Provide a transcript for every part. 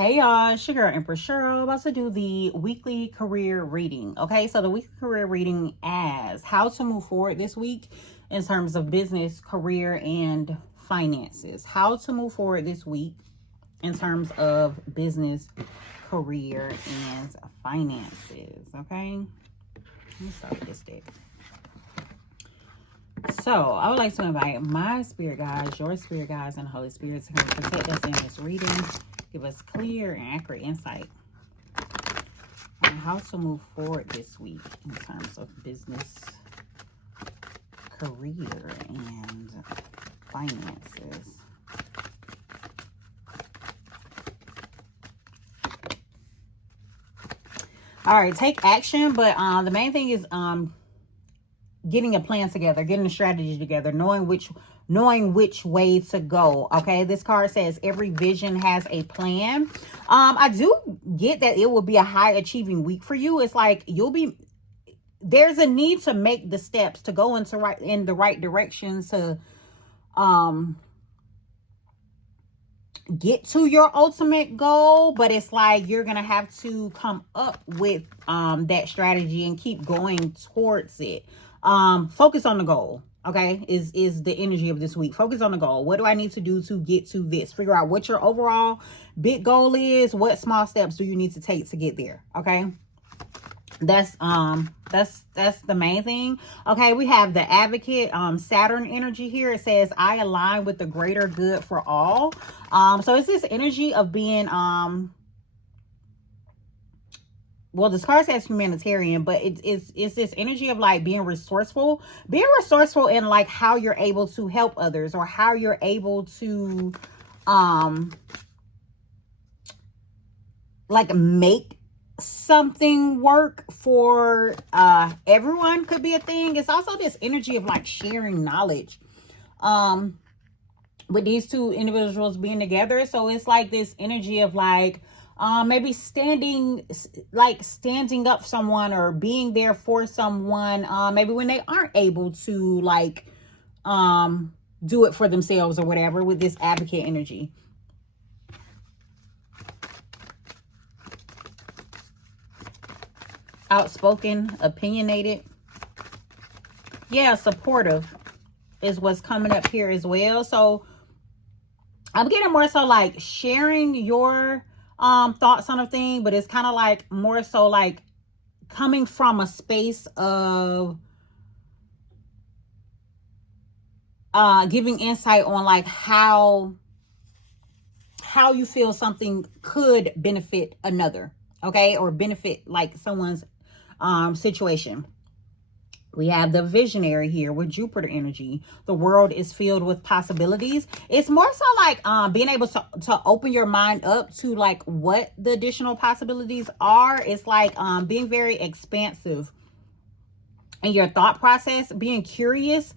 Hey y'all, it's your girl Empress Cheryl, about to do the weekly career reading. Okay, so the weekly career reading as how to move forward this week in terms of business, career, and finances. How to move forward this week in terms of business, career, and finances. Okay, let me start with this deck. So I would like to invite my spirit guides, your spirit guides, and Holy Spirit to come protect us in this reading. Give us clear and accurate insight on how to move forward this week in terms of business, career, and finances. All right, take action, but the main thing is getting a plan together, getting a strategy together, knowing which way to go. Okay, this card says every vision has a plan. I do get that it will be a high achieving week for you. It's like there's a need to make the steps to go in the right direction to get to your ultimate goal, but it's like you're gonna have to come up with that strategy and keep going towards it. Focus on the goal. Okay, is the energy of this week. Focus on the goal. What do I need to do to get to this? Figure out what your overall big goal is. What small steps do you need to take to get there? Okay, that's the main thing. Okay, we have the Advocate, Saturn energy here. It says I align with the greater good for all. So it's this energy of being well, this card says humanitarian, but it's this energy of like being resourceful in like how you're able to help others, or how you're able to like make something work for everyone. Could be a thing. It's also this energy of like sharing knowledge with these two individuals being together. So it's like this energy of like maybe standing up someone, or being there for someone maybe when they aren't able to like do it for themselves or whatever, with this Advocate energy. Outspoken, opinionated, yeah, supportive is what's coming up here as well. So I'm getting more so like sharing your thoughts on a thing, but it's kind of like more so like coming from a space of giving insight on like how you feel something could benefit another, okay, or benefit like someone's situation. We have the Visionary here with Jupiter energy. The world is filled with possibilities. It's more so like being able to open your mind up to like what the additional possibilities are. It's like being very expansive in your thought process, being curious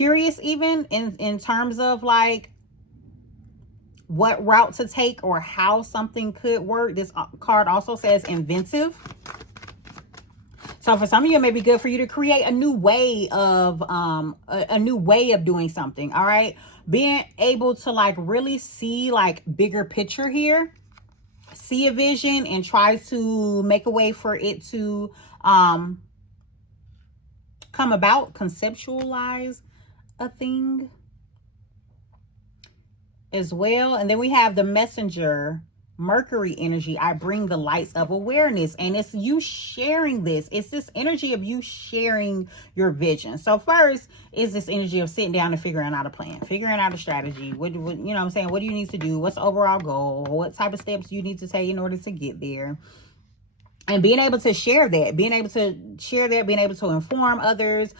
even in terms of like what route to take or how something could work. This card also says inventive. So for some of you, it may be good for you to create a new way of a new way of doing something. All right, being able to like really see like bigger picture here, see a vision and try to make a way for it to come about, conceptualize a thing as well. And then we have the Messenger, Mercury energy. I bring the lights of awareness, and it's you sharing this. It's this energy of you sharing your vision. So first is this energy of sitting down and figuring out a plan, figuring out a strategy. What you know what I'm saying? What do you need to do? What's the overall goal? What type of steps you need to take in order to get there? And being able to share that, being able to inform others,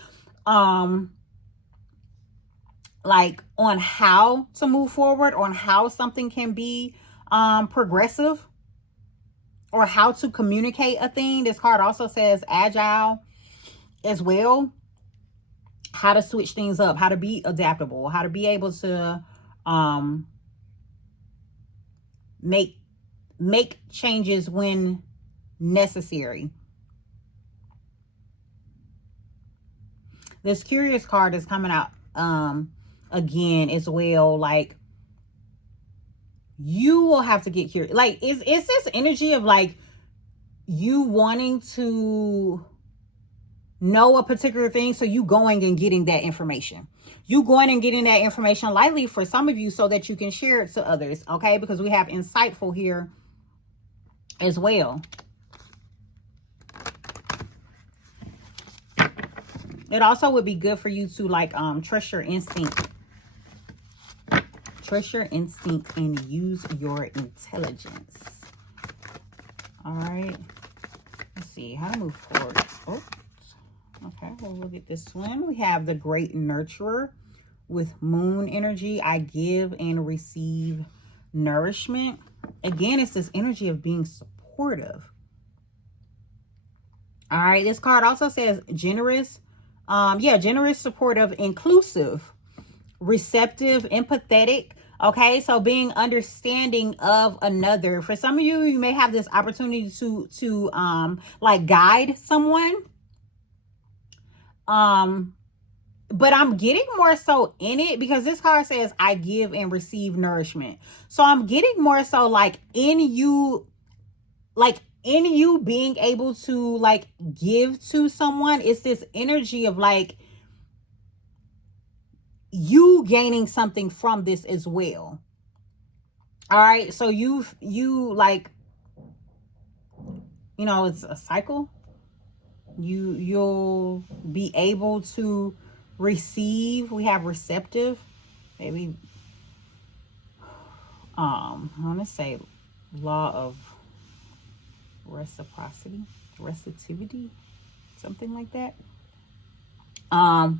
like on how to move forward, on how something can be progressive, or how to communicate a thing. This card also says agile as well. How to switch things up, how to be adaptable, how to be able to make changes when necessary. This Curious card is coming out again as well. Like you will have to get curious. Like, is this energy of like you wanting to know a particular thing, so you going and getting that information. You going and getting that information lightly for some of you so that you can share it to others, okay? Because we have insightful here as well. It also would be good for you to like trust your instinct. Trust your instinct and use your intelligence. All right. Let's see how to move forward. Oh. Okay, we'll look at this one. We have the Great Nurturer with moon energy. I give and receive nourishment. Again, it's this energy of being supportive. All right, this card also says generous. Generous, supportive, inclusive, receptive, empathetic. Okay, so being understanding of another. For some of you, you may have this opportunity to like guide someone. But I'm getting more so in it because this card says I give and receive nourishment. So I'm getting more so like in you being able to like give to someone. It's this energy of like you gaining something from this as well. All right. So you like, you know, it's a cycle. You'll be able to receive. We have receptive, maybe I want to say law of reciprocity, something like that.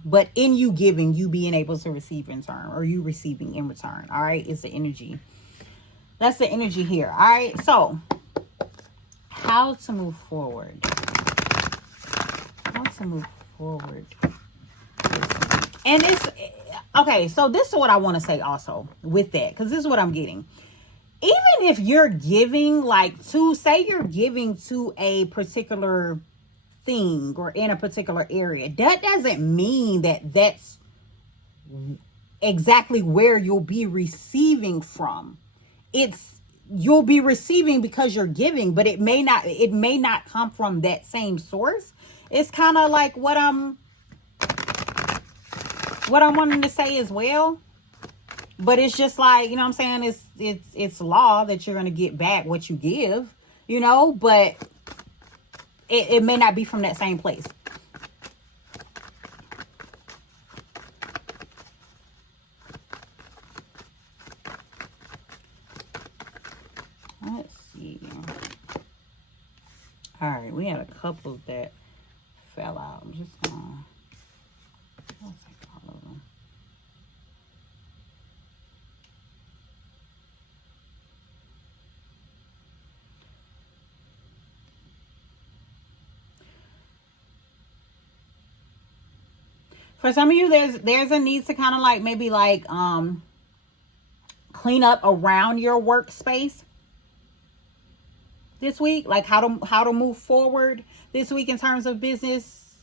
But in you giving, you being able to receive in turn, or you receiving in return. All right, it's the energy. That's the energy here. All right, so how to move forward. And it's okay. So this is what I want to say also with that, because this is what I'm getting. Even if you're giving say you're giving to a particular thing or in a particular area, that doesn't mean that that's exactly where you'll be receiving from. You'll be receiving because you're giving, but it may not come from that same source. It's kind of like what I'm wanting to say as well. But it's just like, you know what I'm saying? It's law that you're going to get back what you give, you know, but it may not be from that same place. Let's see. All right, we had a couple that fell out. I'm just gonna take all of them. For some of you, there's a need to kind of like maybe like clean up around your workspace this week, like how to move forward this week in terms of business,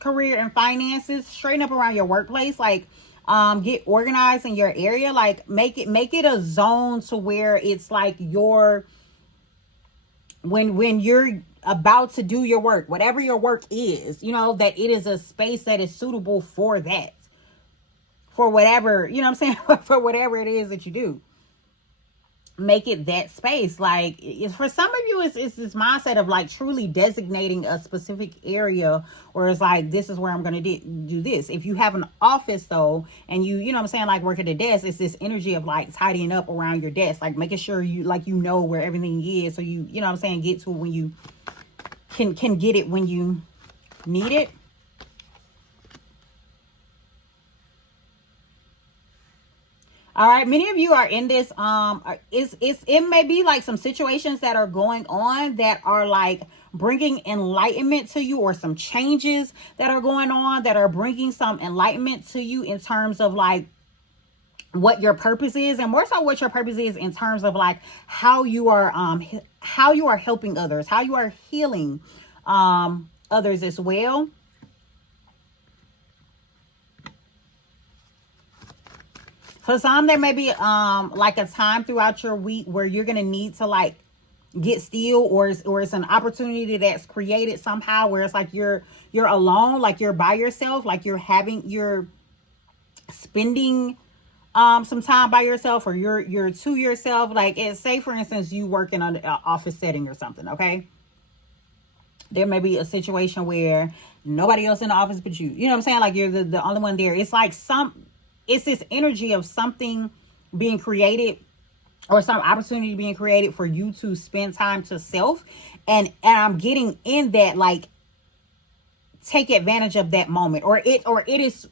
career, and finances. Straighten up around your workplace, like get organized in your area, like make it a zone to where it's like when you're about to do your work, whatever your work is, you know, that it is a space that is suitable for that, for whatever, you know what I'm saying, for whatever it is that you do. Make it that space. Like, for some of you, it's this mindset of like truly designating a specific area, or it's like, this is where I'm going to do this. If you have an office though, and you know what I'm saying, like work at a desk, it's this energy of like tidying up around your desk, like making sure you know where everything is, so you know what I'm saying, get to it when you can get it when you need it. All right, many of you are in this. It may be like some situations that are going on that are like bringing enlightenment to you, or some changes that are going on that are bringing some enlightenment to you in terms of like what your purpose is, and more so what your purpose is in terms of like how you are helping others, how you are healing others as well. For some, there may be like a time throughout your week where you're gonna need to like get still, or it's an opportunity that's created somehow where it's like you're alone, like you're by yourself, like you're spending some time by yourself, or you're to yourself. Like, it's, say for instance, you work in an office setting or something, okay? There may be a situation where nobody else in the office but you know what I'm saying, like you're the only one there. It's like it's this energy of something being created, or some opportunity being created for you to spend time to self. And I'm getting in that, like, take advantage of that moment, or it's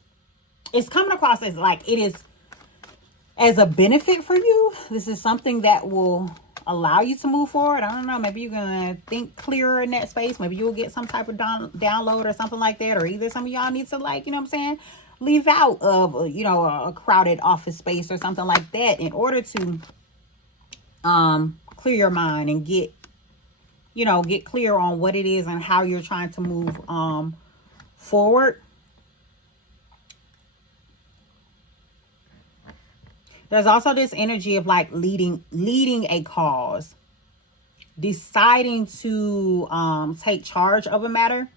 coming across as like it is as a benefit for you. This is something that will allow you to move forward. I don't know, maybe you're gonna think clearer in that space. Maybe you'll get some type of download or something like that, or either some of y'all need to, like, you know what I'm saying, leave out of, you know, a crowded office space or something like that in order to clear your mind and get clear on what it is and how you're trying to move forward. There's also this energy of like leading a cause, deciding to take charge of a matter.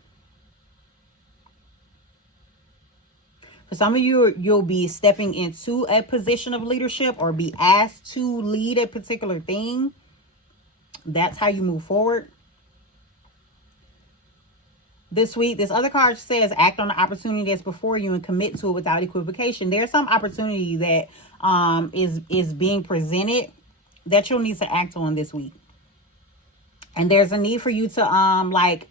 For some of you, you'll be stepping into a position of leadership or be asked to lead a particular thing. That's how you move forward. This week, this other card says act on the opportunity that's before you and commit to it without equivocation. There's some opportunity that is being presented that you'll need to act on this week. And there's a need for you to like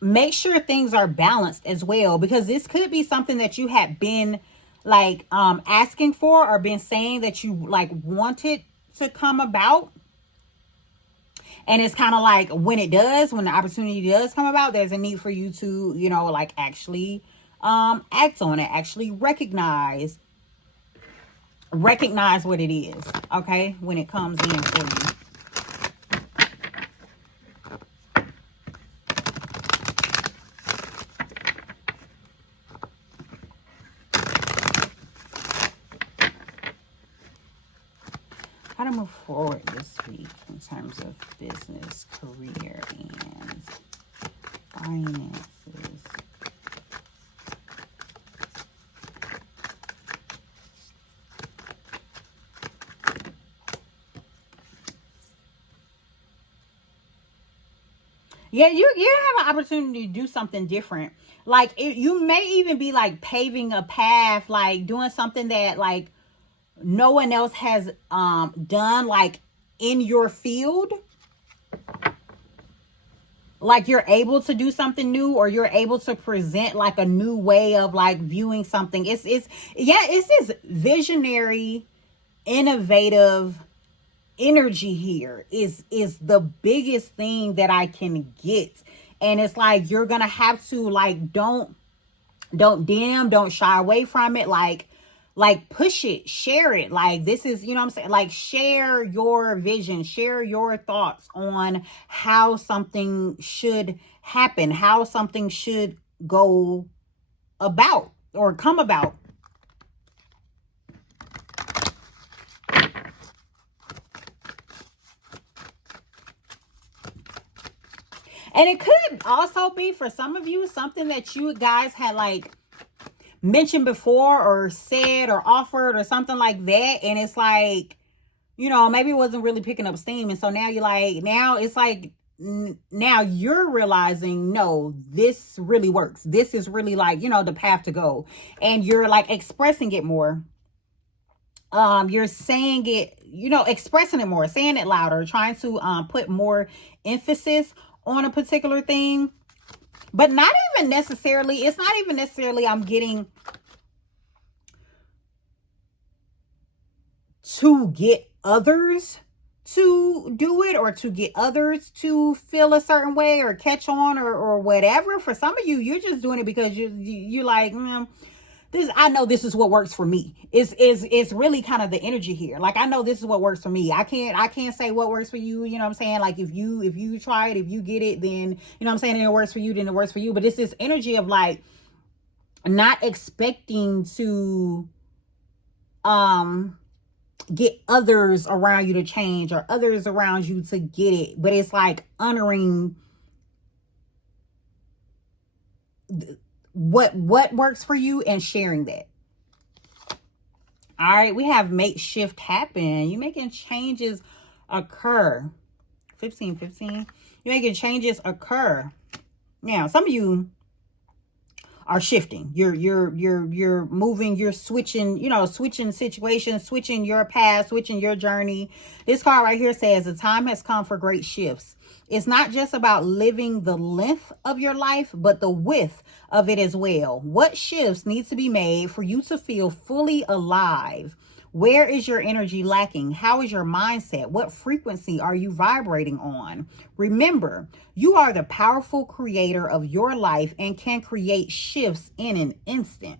make sure things are balanced as well, because this could be something that you had been like asking for, or been saying that you like wanted to come about. And it's kind of like when the opportunity does come about, there's a need for you to, you know, like actually act on it, actually recognize what it is, okay, when it comes in for you. How to move forward this week in terms of business, career, and finances. Yeah, you have an opportunity to do something different. Like, you may even be like paving a path, like doing something that like no one else has done, like in your field. Like, you're able to do something new, or you're able to present like a new way of like viewing something. It's this visionary, innovative energy here is the biggest thing that I can get. And it's like you're gonna have to like don't shy away from it, like push it, share it. Like, this is, you know what I'm saying, like share your vision, share your thoughts on how something should happen, how something should go about or come about. And it could also be, for some of you, something that you guys had like mentioned before, or said, or offered, or something like that. And it's like, you know, maybe it wasn't really picking up steam. And so now it's like, now you're realizing, no, this really works. This is really like, you know, the path to go. And you're like expressing it more. You're saying it, you know, expressing it more, saying it louder, trying to put more emphasis on a particular thing. But it's not even necessarily I'm getting to get others to do it, or to get others to feel a certain way or catch on, or whatever. For some of you, you're just doing it because you're like, I know this is what works for me. It's really kind of the energy here. Like, I know this is what works for me. I can't say what works for you. You know what I'm saying? Like, if you try it, if you get it, then, you know what I'm saying, and it works for you, then it works for you. But it's this energy of like not expecting to get others around you to change or others around you to get it, but it's like honoring what works for you and sharing that. All right, we have makeshift happen. You making changes occur. 15. You're making changes occur. Now, some of you are shifting. You're moving, you're switching, switching situations, switching your path, switching your journey. This card right here says the time has come for great shifts. It's not just about living the length of your life, but the width of it as well. What shifts need to be made for you to feel fully alive? Where is your energy lacking? How is your mindset? What frequency are you vibrating on? Remember, you are the powerful creator of your life and can create shifts in an instant.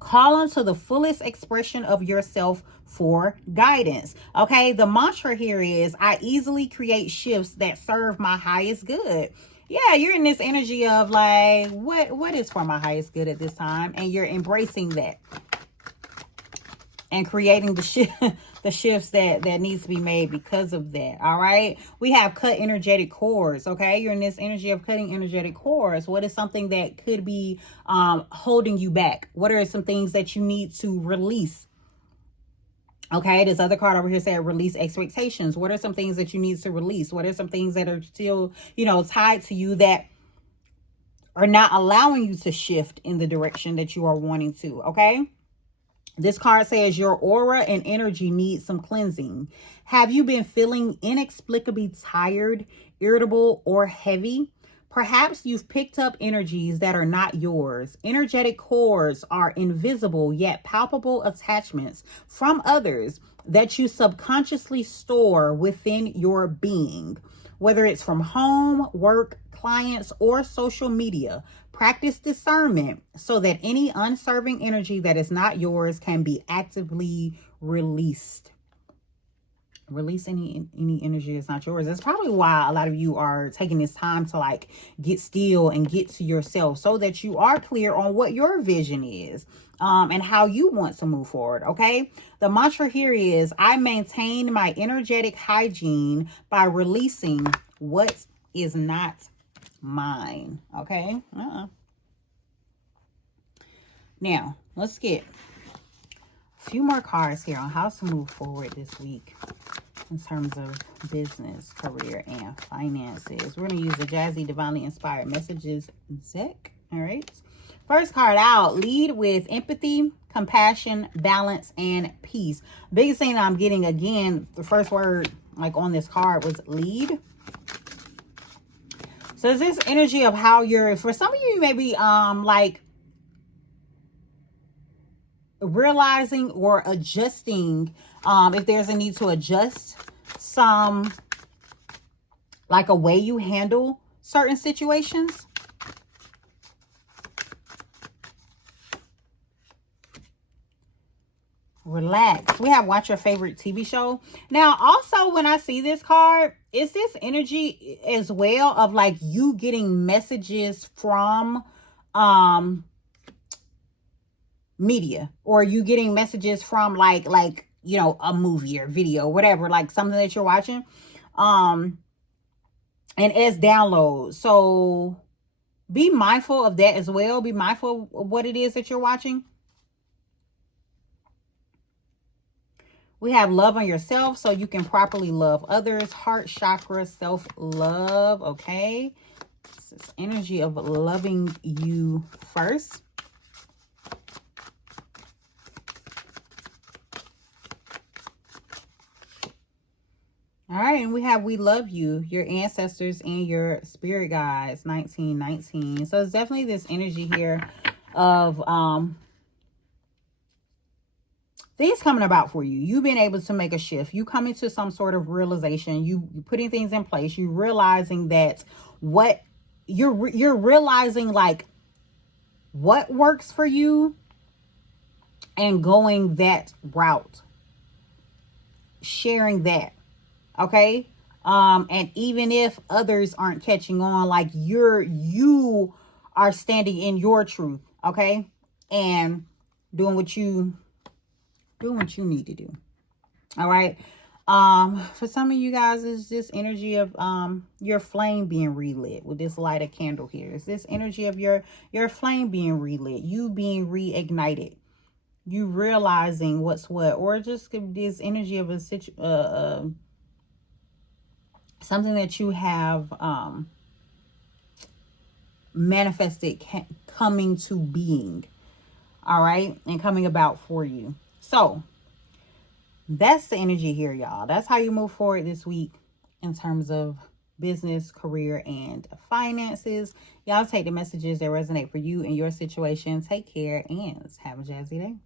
Call on to the fullest expression of yourself for guidance. Okay, the mantra here is, I easily create shifts that serve my highest good. Yeah, you're in this energy of like, what is for my highest good at this time? And you're embracing that and creating the shifts that needs to be made because of that. All right, we have cut energetic cords. Okay, you're in this energy of cutting energetic cords. What is something that could be holding you back? What are some things that you need to release? Okay, this other card over here said release expectations. What are some things that you need to release? What are some things that are still, tied to you that are not allowing you to shift in the direction that you are wanting to? Okay. This card says your aura and energy need some cleansing. Have you been feeling inexplicably tired, irritable, or heavy? Perhaps you've picked up energies that are not yours. Energetic cords are invisible yet palpable attachments from others that you subconsciously store within your being. Whether it's from home, work, clients, or social media, practice discernment so that any unserving energy that is not yours can be actively released. Release any energy that's not yours. That's probably why a lot of you are taking this time to like get still and get to yourself so that you are clear on what your vision is and how you want to move forward. Okay, the mantra here is, I maintain my energetic hygiene by releasing what is not mine. Okay, now let's get a few more cards here on how to move forward this week in terms of business, career, and finances. We're going to use the Jazzy Divinely Inspired Messages deck. All right. First card out, lead with empathy, compassion, balance, and peace. Biggest thing that I'm getting, again, the first word like on this card was lead. So is this energy of how you're, for some of you, maybe like realizing or adjusting, if there's a need to adjust some, like a way you handle certain situations. Relax. We have watch your favorite TV show. Now, also, when I see this card, is this energy as well of like you getting messages from media, or you getting messages from like a movie or video, whatever, like something that you're watching, and as downloads. So be mindful of that as well. Be mindful of what it is that you're watching. We have love on yourself so you can properly love others. Heart chakra, self-love. Okay, this is energy of loving you first. All right, and we have we love you, your ancestors, and your spirit guides, 1919. So it's definitely this energy here of things coming about for you. You've been able to make a shift. You coming to some sort of realization. You putting things in place. You realizing that what you're realizing, like what works for you, and going that route. Sharing that. Okay. And even if others aren't catching on, like you are standing in your truth. Okay. And doing what you Doing what you need to do. All right. For some of you guys, it's this energy of your flame being relit with this lighted candle here. It's this energy of your flame being relit, you being reignited, you realizing what's what, or just this energy of a something that you have manifested coming to being. All right, and coming about for you. So that's the energy here, y'all. That's how you move forward this week in terms of business, career, and finances. Y'all take the messages that resonate for you and your situation. Take care and have a jazzy day.